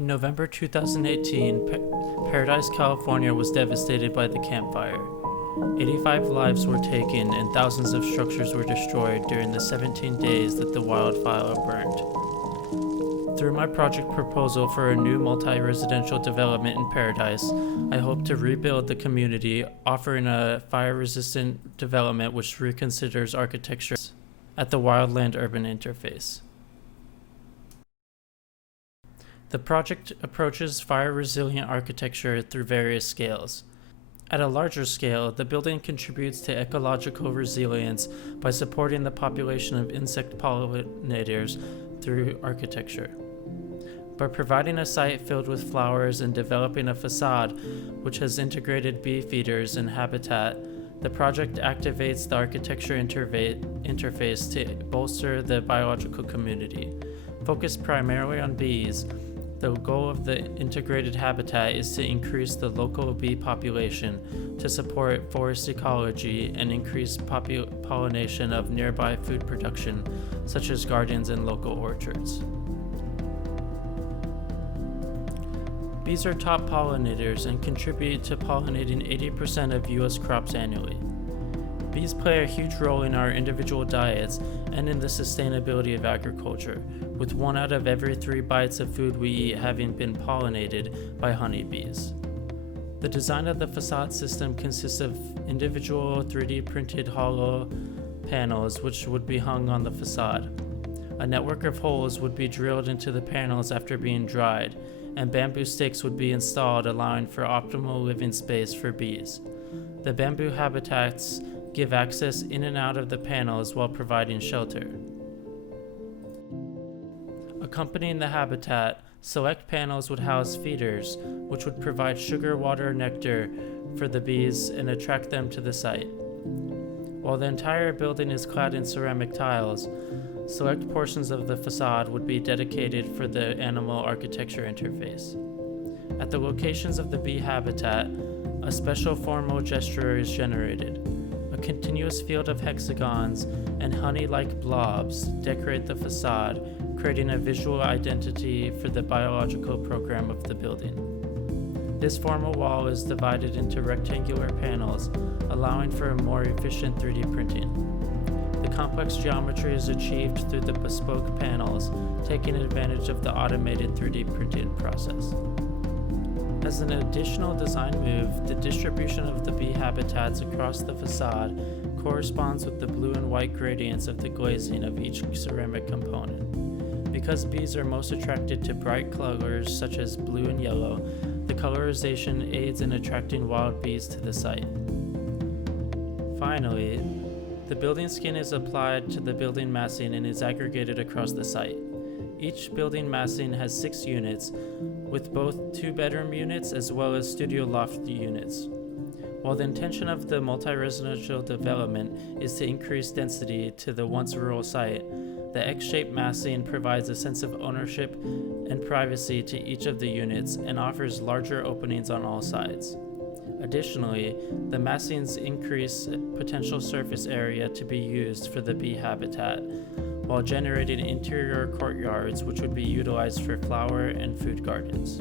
In November 2018, Paradise, California was devastated by the Camp Fire. 85 lives were taken and thousands of structures were destroyed during the 17 days that the wildfire burned. Through my project proposal for a new multi-residential development in Paradise, I hope to rebuild the community, offering a fire-resistant development which reconsiders architecture at the wildland-urban interface. The project approaches fire-resilient architecture through various scales. At a larger scale, the building contributes to ecological resilience by supporting the population of insect pollinators through architecture. By providing a site filled with flowers and developing a facade which has integrated bee feeders and habitat, the project activates the architecture interface to bolster the biological community. Focused primarily on bees, the goal of the integrated habitat is to increase the local bee population to support forest ecology and increase pollination of nearby food production, such as gardens and local orchards. Bees are top pollinators and contribute to pollinating 80% of U.S. crops annually. Bees play a huge role in our individual diets and in the sustainability of agriculture, with 1 out of every 3 bites of food we eat having been pollinated by honeybees. The design of the facade system consists of individual 3D printed hollow panels which would be hung on the facade. A network of holes would be drilled into the panels after being dried, and bamboo stakes would be installed, allowing for optimal living space for bees. The bamboo habitats give access in and out of the panels while providing shelter. Accompanying the habitat, select panels would house feeders, which would provide sugar, water, nectar for the bees and attract them to the site. While the entire building is clad in ceramic tiles, select portions of the facade would be dedicated for the animal architecture interface. At the locations of the bee habitat, a special formal gesture is generated. A continuous field of hexagons and honey-like blobs decorate the facade, creating a visual identity for the biological program of the building. This formal wall is divided into rectangular panels, allowing for a more efficient 3D printing. The complex geometry is achieved through the bespoke panels, taking advantage of the automated 3D printing process. As an additional design move, the distribution of the bee habitats across the facade corresponds with the blue and white gradients of the glazing of each ceramic component. Because bees are most attracted to bright colors such as blue and yellow, the colorization aids in attracting wild bees to the site. Finally, the building skin is applied to the building massing and is aggregated across the site. Each building massing has 6 units, with both 2-bedroom units as well as studio loft units. While the intention of the multi-residential development is to increase density to the once rural site, the X-shaped massing provides a sense of ownership and privacy to each of the units and offers larger openings on all sides. Additionally, the massings increase potential surface area to be used for the bee habitat, while generating interior courtyards which would be utilized for flower and food gardens.